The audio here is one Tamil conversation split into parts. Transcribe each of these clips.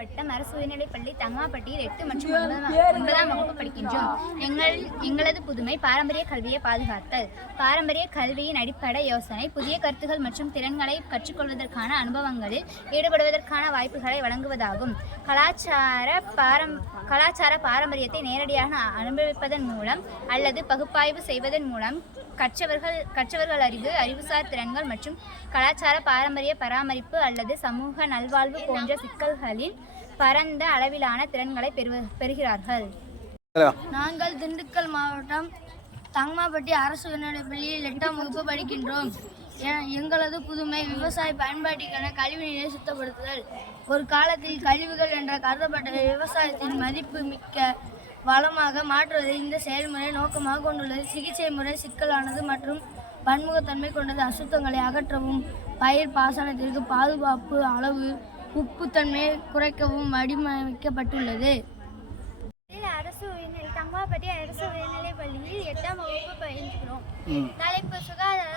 வட்டம் அரசு உயர்நிலைப்பள்ளி தங்கமாப்பட்டியில் 8 மற்றும் 9ஆம் வகுப்பு படிக்கின்றோம். எங்களது புதுமை பாரம்பரிய கல்வியை பாதுகாத்தல். பாரம்பரிய கல்வியின் அடிப்படை யோசனை புதிய கருத்துகள் மற்றும் திறன்களை கற்றுக்கொள்வதற்கான அனுபவங்களில் ஈடுபடுவதற்கான வாய்ப்புகளை வழங்குவதாகும். கலாச்சார பாரம்பரியத்தை நேரடியாக அனுபவிப்பதன் மூலம் அல்லது பகுப்பாய்வு செய்வதன் மூலம் கற்றவர்கள் அறிவுசார் திறன்கள் மற்றும் கலாச்சார பாரம்பரிய பராமரிப்பு அல்லது சமூக நல்வாழ்வு போன்ற சிக்கல்களின் பரந்த அளவிலான திறன்களை பெறுகிறார்கள். நாங்கள் திண்டுக்கல் மாவட்டம் தங்கமாப்பட்டி அரசு உயர்நிலைப்பள்ளியில் 8ஆம் வகுப்பு படிக்கின்றோம். எங்களது புதுமை விவசாய பயன்பாட்டிற்கான கழிவுநீரை சுத்தப்படுத்துதல். ஒரு காலத்தில் கழிவுகள் என்ற கருதப்பட்ட விவசாயத்தின் மதிப்பு மிக்க வளமாக மாற்றுவதை இந்த செயல்முறை நோக்கமாக கொண்டுள்ளது. சிகிச்சை முறை சிக்கலானது மற்றும் பன்முகத்தன்மை கொண்டது. அசுத்தங்களை அகற்றவும் பயிர் பாசனத்திற்கு பாதுகாப்பு அளவு உப்புத்தன்மையை குறைக்கவும் வடிவமைக்கப்பட்டுள்ளது. தங்கமாப்பட்டி அரசு உயர்நிலைப் பள்ளியில் 8ஆம் வகுப்பு பயின்றோம். தலைப்பு சுகாதார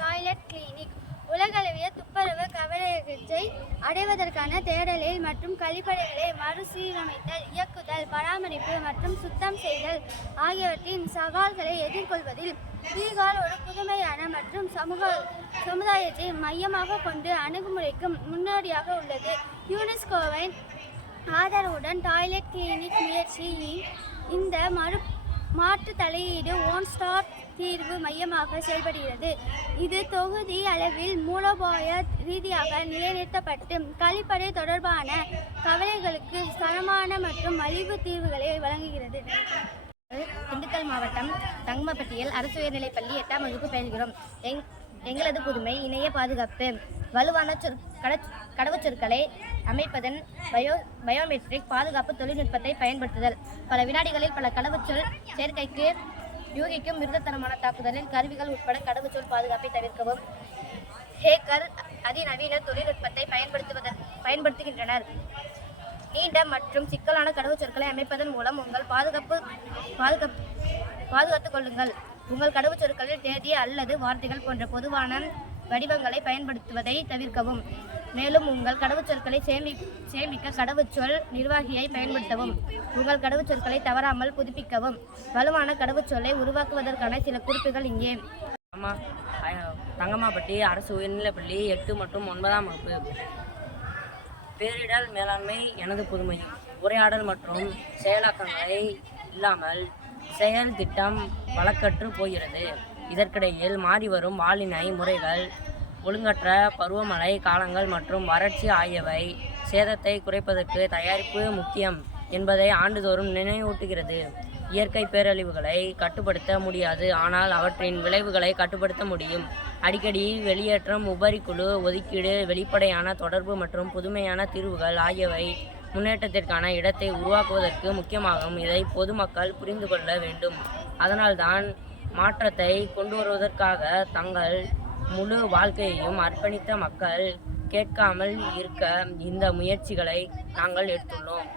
டாய்லெட் கிளினிக். உலகளவிய துப்புரவு கவலையை அடைவதற்கான தேடலில் மற்றும் கழிப்பறைகளை மறுசீரமைத்தல், இயக்குதல், பராமரிப்பு மற்றும் சுத்தம் செய்தல் ஆகியவற்றின் சவால்களை எதிர்கொள்வதில் பீகார் ஒரு புதுமையான மற்றும் சமுதாயத்தை மையமாக கொண்டு அணுகுமுறைக்கு முன்னோடியாக உள்ளது. யுனெஸ்கோவின் ஆதரவுடன் டாய்லெட் கிளினிக் முயற்சியின் இந்த மாற்று தலையீடு ஒன் ஸ்டாப் தீர்வு மையமாக செயல்படுகிறது. இது தொகுதி அளவில் மூலோபாய ரீதியாக நிலைநிறுத்தப்பட்டு கழிப்பறை தொடர்பான கவலைகளுக்கு சமமான மற்றும் மலிவு தீர்வுகளை வழங்குகிறது. திண்டுக்கல் மாவட்டம் தங்கமாப்பட்டியில் அரசு உயர்நிலைப்பள்ளி 8ஆம் வகுப்பு பயில்கிறோம். எங்களது புதுமை இணைய பாதுகாப்பு. வலுவான கடவுச்சொற்களை அமைப்பதன் பயோமெட்ரிக் பாதுகாப்பு தொழில்நுட்பத்தை பயன்படுத்துதல். பல வினாடிகளில் பல கடவுச்சொல் சேர்க்கைக்கு யூகிக்கும் மிருகத்தனமான தாக்குதலில் கருவிகள் உட்பட கடவுச்சொல் பாதுகாப்பை தவிர்க்கவும். ஹேக்கர் அதிநவீன தொழில்நுட்பத்தை பயன்படுத்துகின்றனர். நீண்ட மற்றும் சிக்கலான கடவுச்சொற்களை அமைப்பதன் மூலம் உங்கள் பாதுகாத்துக் கொள்ளுங்கள். உங்கள் கடவுச்சொற்களில் தேதி அல்லது வார்த்தைகள் போன்ற பொதுவான வடிவங்களை பயன்படுத்துவதை தவிர்க்கவும். மேலும் உங்கள் கடவுச்சொற்களை சேமிக்க கடவுச்சொல் நிர்வாகியை பயன்படுத்தவும். உங்கள் கடவுச்சொற்களை தவறாமல் புதுப்பிக்கவும். வலுவான கடவுச்சொல்லை உருவாக்குவதற்கான சில குறிப்புகள் இங்கே. தங்கமாப்பட்டி அரசு உயர்நிலைப்பள்ளி 8 மற்றும் 9ஆம் வகுப்பு. பேரிடர் மேலாண்மை எனது புதுமை. உரையாடல் மற்றும் செயலாக்கங்களை இல்லாமல் செயல் திட்டம் வழக்கற்று போகிறது. இதற்கிடையில் மாறிவரும் வானிலை முறைகள், ஒழுங்கற்ற பருவமழை காலங்கள் மற்றும் வறட்சி ஆகியவை சேதத்தை குறைப்பதற்கு தயாரிப்பு முக்கியம் என்பதை ஆண்டுதோறும் நினைவூட்டுகிறது. இயற்கை பேரழிவுகளை கட்டுப்படுத்த முடியாது, ஆனால் அவற்றின் விளைவுகளை கட்டுப்படுத்த முடியும். அடிக்கடி வெளியேற்றம், உபரிக்குழு ஒதுக்கீடு, வெளிப்படையான தொடர்பு மற்றும் புதுமையான தீர்வுகள் ஆகியவை முன்னேற்றத்திற்கான இடத்தை உருவாக்குவதற்கு முக்கியமாகும். இதை பொதுமக்கள் புரிந்து கொள்ள வேண்டும். அதனால்தான் மாற்றத்தை கொண்டு வருவதற்காக தங்கள் முழு வாழ்க்கையையும் அர்ப்பணித்த மக்கள் கேட்காமல் இருக்க இந்த முயற்சிகளை நாங்கள் எடுத்துள்ளோம்.